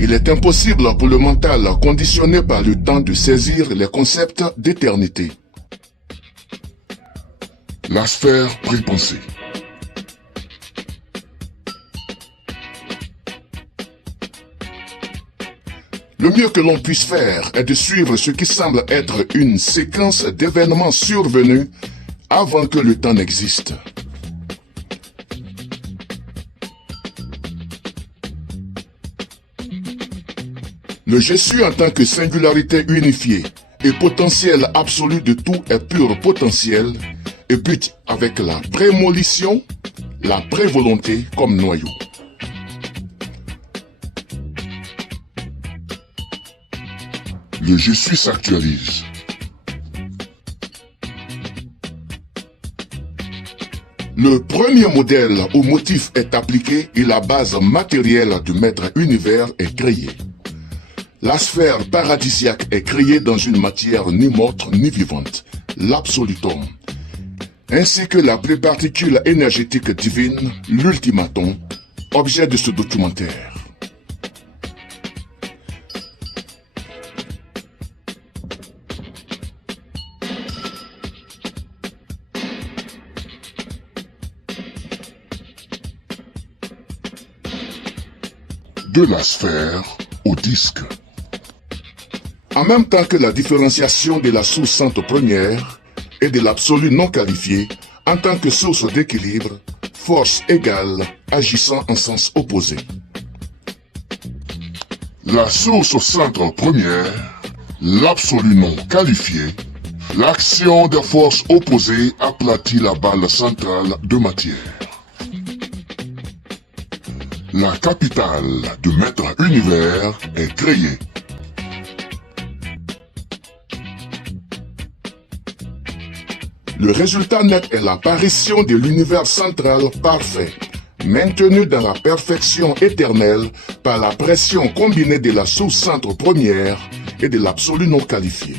Il est impossible pour le mental conditionné par le temps de saisir les concepts d'éternité. La sphère prépensée. Le mieux que l'on puisse faire est de suivre ce qui semble être une séquence d'événements survenus avant que le temps n'existe. Le je suis en tant que singularité unifiée et potentiel absolu de tout est pur potentiel et but avec la prémolition, la prévolonté comme noyau. Le je suis s'actualise. Le premier modèle au motif est appliqué et la base matérielle du maître univers est créée. La sphère paradisiaque est créée dans une matière ni morte ni vivante, l'absolutum, ainsi que la préparticule énergétique divine, l'ultimatum, objet de ce documentaire. De la sphère au disque. En même temps que la différenciation de la source centre première et de l'absolu non qualifié en tant que source d'équilibre, force égale agissant en sens opposé. La source au centre première, l'absolu non qualifié, l'action des forces opposées aplatit la balle centrale de matière. La capitale de maître univers est créée. Le résultat net est l'apparition de l'univers central parfait, maintenu dans la perfection éternelle par la pression combinée de la source centre première et de l'absolu non qualifié.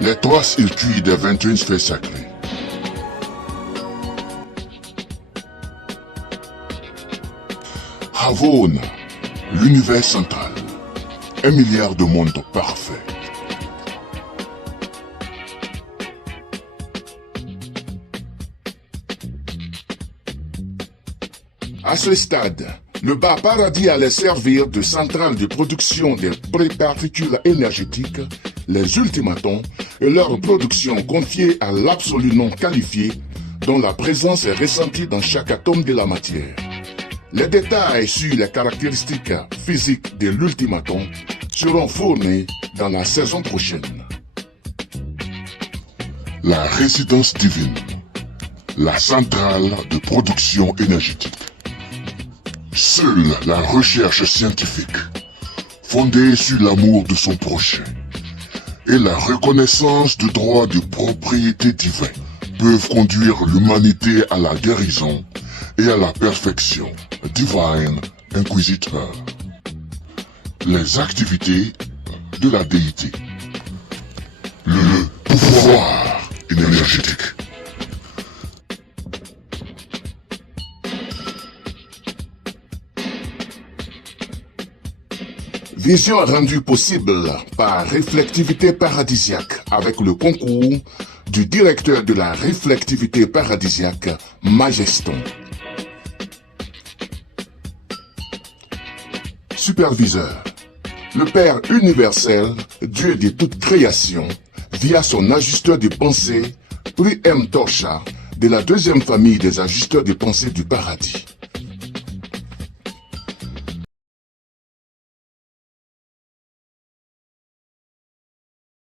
Les trois circuits des 21 sphères sacrées. Havona, l'univers central. 1 milliard de mondes parfaits. À ce stade, le bas paradis allait servir de centrale de production des préparticules énergétiques, les ultimatums, et leur production confiée à l'absolu non qualifié, dont la présence est ressentie dans chaque atome de la matière. Les détails sur les caractéristiques physiques de l'ultimatum seront fournis dans la saison prochaine. La résidence divine, la centrale de production énergétique. Seule la recherche scientifique, fondée sur l'amour de son prochain, et la reconnaissance de droits de propriété divins peuvent conduire l'humanité à la guérison et à la perfection. Divine Inquisitor. Les activités de la déité. Le pouvoir énergétique. Vision rendue possible par Réflectivité Paradisiaque avec le concours du directeur de la Réflectivité Paradisiaque, Majeston. Superviseur, le Père universel, Dieu de toute création, via son ajusteur de pensée, Pri M. Torcha, de la deuxième famille des ajusteurs de pensée du paradis.